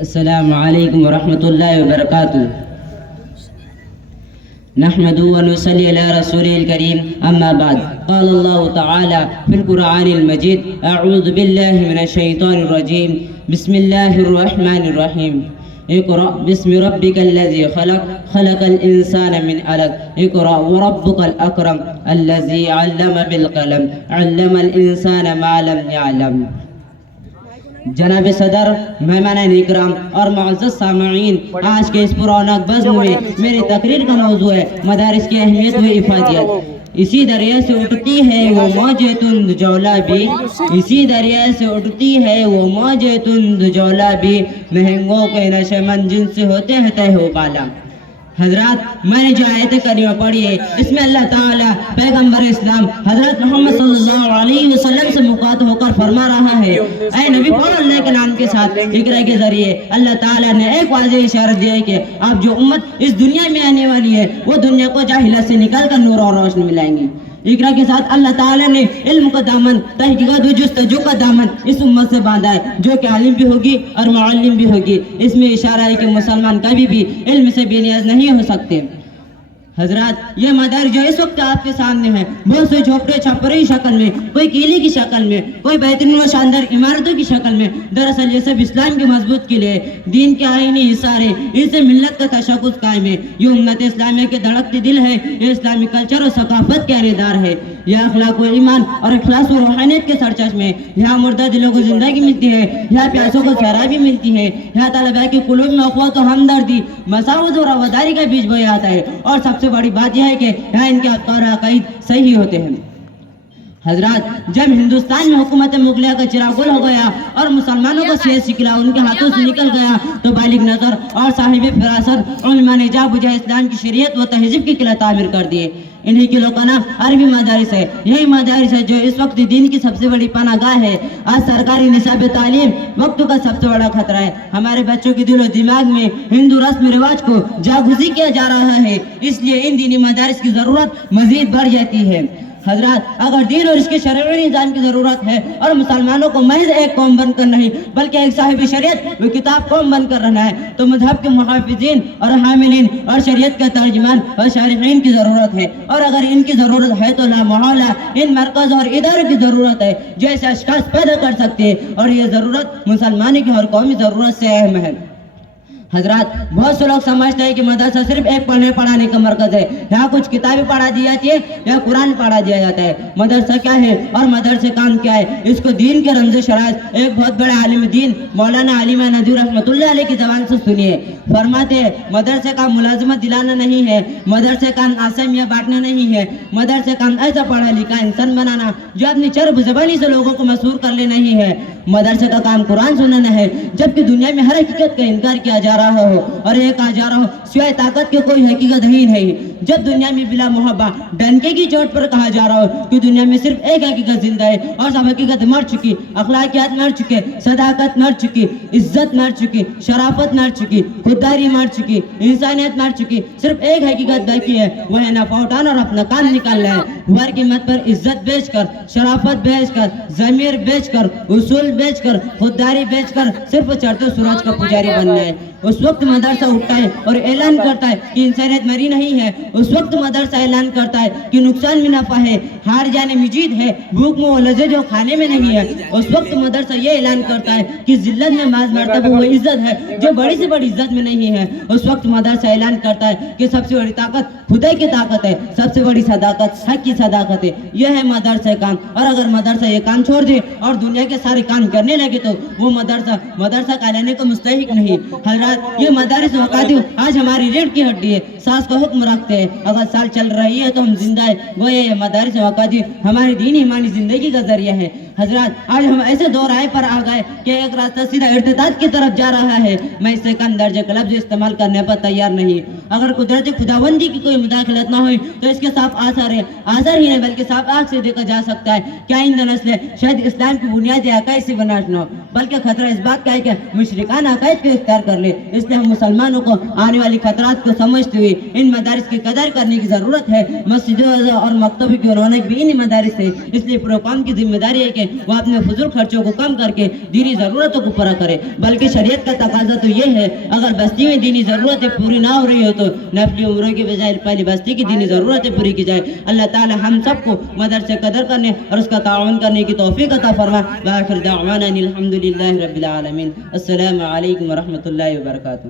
السلام علیکم ورحمۃ اللہ وبرکاتہ. نحمد ونصلي على رسول الكريم اما بعد. قال الله تعالى في القرآن المجيد اعوذ بالله من الشيطان الرجيم بسم الله الرحمن الرحيم. اقرأ باسم ربك الذي خلق خلق الإنسان من علق اقرأ وربك الأكرم الذي علم بالقلم علم الإنسان ما لم يعلم. جناب صدر، مہمان اکرام اور معزز سامعین، آج کے اس پرونق بزم میں میری تقریر کا موضوع ہے مدارس کی اہمیت و افادیت. اسی دریا سے اٹھتی ہے وہ موج تند جولا بھی، اسی دریا سے اٹھتی ہے وہ موج تند جولا بھی، مہنگوں کے نشے من جن سے ہوتے ہیں تہ و بالا. حضرات، میں نے جو آیت کریمہ پڑھی ہے اس میں اللہ تعالیٰ پیغمبر اسلام حضرت محمد صلی اللہ علیہ وسلم سے مخاطب ہو کر فرما رہا ہے، اے نبی، پڑھو اللہ کے نام کے ساتھ. اقرا کے ذریعے اللہ تعالیٰ نے ایک واضح اشارہ دیا ہے کہ آپ جو امت اس دنیا میں آنے والی ہے وہ دنیا کو جاہلیت سے نکال کر نور اور روشنی ملائیں گی. اقرا کے ساتھ اللہ تعالیٰ نے علم کا دامن، تحقیقات و جستجو کا دامن اس امت سے باندھا ہے جو کہ عالم بھی ہوگی اور معلم بھی ہوگی. اس میں اشارہ ہے کہ مسلمان کبھی بھی علم سے بے نیاز نہیں ہو سکتے. حضرات، یہ مدارس جو اس وقت آپ کے سامنے ہیں بہت سے جھوپڑے چھپرے کی شکل میں، کوئی قلعے کی شکل میں، کوئی بہترین و شاندار عمارتوں کی شکل میں، دراصل یہ سب اسلام کے مضبوط کے لیے دین کے آئینی حصار ہے. اس سے ملت کا تشخص قائم ہے. یہ امت اسلامیہ کے دھڑکتے دل ہے. یہ اسلامی کلچر و ثقافت کے عہدیدار ہے. یہ اخلاق و ایمان اور اخلاص و روحانیت کے سرچشمے ہے. یہاں مردہ دلوں کو زندگی ملتی ہے، یہاں پیاسوں کو سیرابی ملتی ہے، یہاں طلباء کے قلوب میں اخوت و ہمدردی، مساوات و رواداری کا بیج بویا آتا ہے. اور سب سے بڑی بات یہ ہے کہ یہاں ان کے افکار و عقائد صحیح ہوتے ہیں. حضرات، جب ہندوستان میں حکومت مغلیہ کا چراغ گل ہو گیا اور مسلمانوں کا سیاسی قلعہ ان کے ہاتھوں سے نکل گیا تو بالغ نظر اور صاحب فراست علماء نے جا بجا اسلام کی شریعت و تہذیب کی قلعہ تعمیر کر دیے. انہی قلعوں کا نام عربی مدارس ہے. یہی مدارس ہے جو اس وقت دین کی سب سے بڑی پناہ گاہ ہے. آج سرکاری نصاب تعلیم وقت کا سب سے بڑا خطرہ ہے. ہمارے بچوں کے دل و دماغ میں ہندو رسم رواج کو جاگزی کیا جا رہا ہے. اس لیے ان دینی مدارس کی ضرورت مزید بڑھ جاتی ہے. حضرات، اگر دین اور اس کے شرعی نظام کی ضرورت ہے اور مسلمانوں کو محض ایک قوم بن کر نہیں بلکہ ایک صاحب شریعت و کتاب قوم بن کر رہنا ہے تو مذہب کے محافظین اور حاملین اور شریعت کے ترجمان اور شارحین کی ضرورت ہے. اور اگر ان کی ضرورت ہے تو لا محالہ ان مرکز اور اداروں کی ضرورت ہے جو ایسے اشخاص پیدا کر سکتے ہیں. اور یہ ضرورت مسلمانوں کی اور قومی ضرورت سے اہم ہے. حضرات، بہت سے لوگ سمجھتے ہیں کہ مدرسہ صرف ایک پڑھنے پڑھانے کا مرکز ہے. یہاں کچھ کتابیں پڑھا دی جاتی ہے یا قرآن پڑھا دیا جاتا ہے. مدرسہ کیا ہے اور مدرسے کام کیا ہے، اس کو دین کے رمز شرائط ایک بہت بڑے عالم دین مولانا علی ندوی رحمۃ اللہ علیہ کی زبان سے سنیے. فرماتے ہیں، مدرسے کا ملازمت دلانا نہیں ہے، مدرسے کا اسامیہ بانٹنا نہیں ہے، مدرسے کا ایسا پڑھا لکھا انسان بنانا جو اپنی چرب زبانی سے لوگوں کو مسحور کر لے نہیں ہے. مدرسے کا کام قرآن سنانا ہے جبکہ دنیا میں ہر حقیقت کا انکار کیا جا رہا ہو اور یہ کہا جا رہا ہو سوائے طاقت کے کوئی حقیقت ہی نہیں. جب دنیا میں بلا محبت ڈنکے کی چوٹ پر کہا جا رہا ہو کہ دنیا میں صرف ایک حقیقت زندہ ہے اور سب حقیقت مر چکی، اخلاقیات مر چکے، صداقت مر چکی، عزت مر چکی، شرافت مر چکی، خودداری مر چکی، انسانیت مر چکی، صرف ایک حقیقت باقی ہے، وہ ہے نفع اٹھانا اور اپنا کام نکالنا ہے. ہر قیمت پر عزت بیچ کر، شرافت بیچ کر، ضمیر بیچ کر، اصول بیچ کر، خودداری بیچ کر صرف چڑھتے سورج کا پجاری بننا ہے. اس وقت مدرسہ اٹھتا ہے اور اعلان کرتا ہے کہ انسانیت مری نہیں ہے. اس وقت مدرسہ اعلان کرتا ہے کہ نقصان میں نفع ہے، ہار جانے میں جیت ہے، بھوک میں وہ لذت جو کھانے میں نہیں ہے. اس وقت مدرسہ یہ اعلان کرتا ہے کہ ذلت میں بعض مرتبہ وہ عزت ہے جو بڑی سے بڑی عزت میں نہیں ہے. اس وقت مدرسہ اعلان کرتا ہے کہ سب سے بڑی طاقت خدا کی طاقت ہے، سب سے بڑی صداقت حق کی صداقت ہے. یہ ہے مدرسہ کام. اور اگر مدرسہ یہ کام چھوڑ دے اور دنیا کے سارے کام کرنے لگے تو وہ مدرسہ کہلانے کو مستحق نہیں. حضرات، یہ مدارس وقادی آج ہماری ریڑھ کی ہڈی ہے، سانس کا حکم رکھتے ہیں. اگر سال چل رہی ہے تو ہم زندہ ہے. وہ یہ مدارس وقادی ہماری دینی ایمانی زندگی کا ذریعہ ہے. حضرات، آج ہم ایسے دور آئے پر آ گئے کہ ایک راستہ سیدھا ارتداد کی طرف جا رہا ہے. میں اس سے کم درجے کا لفظ استعمال کرنے پر تیار نہیں. اگر قدرت خداوندی کی کوئی مداخلت نہ ہوئی تو اس کے صاف آثار ہے، آثار ہی نہیں بلکہ صاف آنکھ سے دیکھا جا سکتا ہے. کیا ان نسلیں شاید اسلام کی بنیادی عقائد سے بناش نہ ہو بلکہ خطرہ اس بات کا ہے کہ مشرکانہ عقائد کو اختیار کر لے. اس لیے ہم مسلمانوں کو آنے والی خطرات کو سمجھتے ہوئے ان مدارس کی قدر کرنے کی ضرورت ہے. مسجدوں اور مکتبوں کی رونق بھی ان مدارس سے، اس لیے پورے قوم کی ذمہ داری ہے کہ وہ اپنے فضول خرچوں کو کم کر کے دینی ضرورتوں کو پورا کرے، بلکہ شریعت کا تقاضا تو یہ ہے اگر بستی میں دینی ضرورتیں پوری نہ ہو رہی ہو تو نفلی عمروں کے بجائے پہلی بستی کی دینی ضرورتیں پوری کی جائے۔ اللہ تعالی ہم سب کو مدرسے قدر کرنے اور اس کا تعاون کرنے کی توفیق عطا فرمائے۔ وآخر دعوانا الحمدللہ رب العالمین۔ السلام علیکم ورحمۃ اللہ وبرکاتہ۔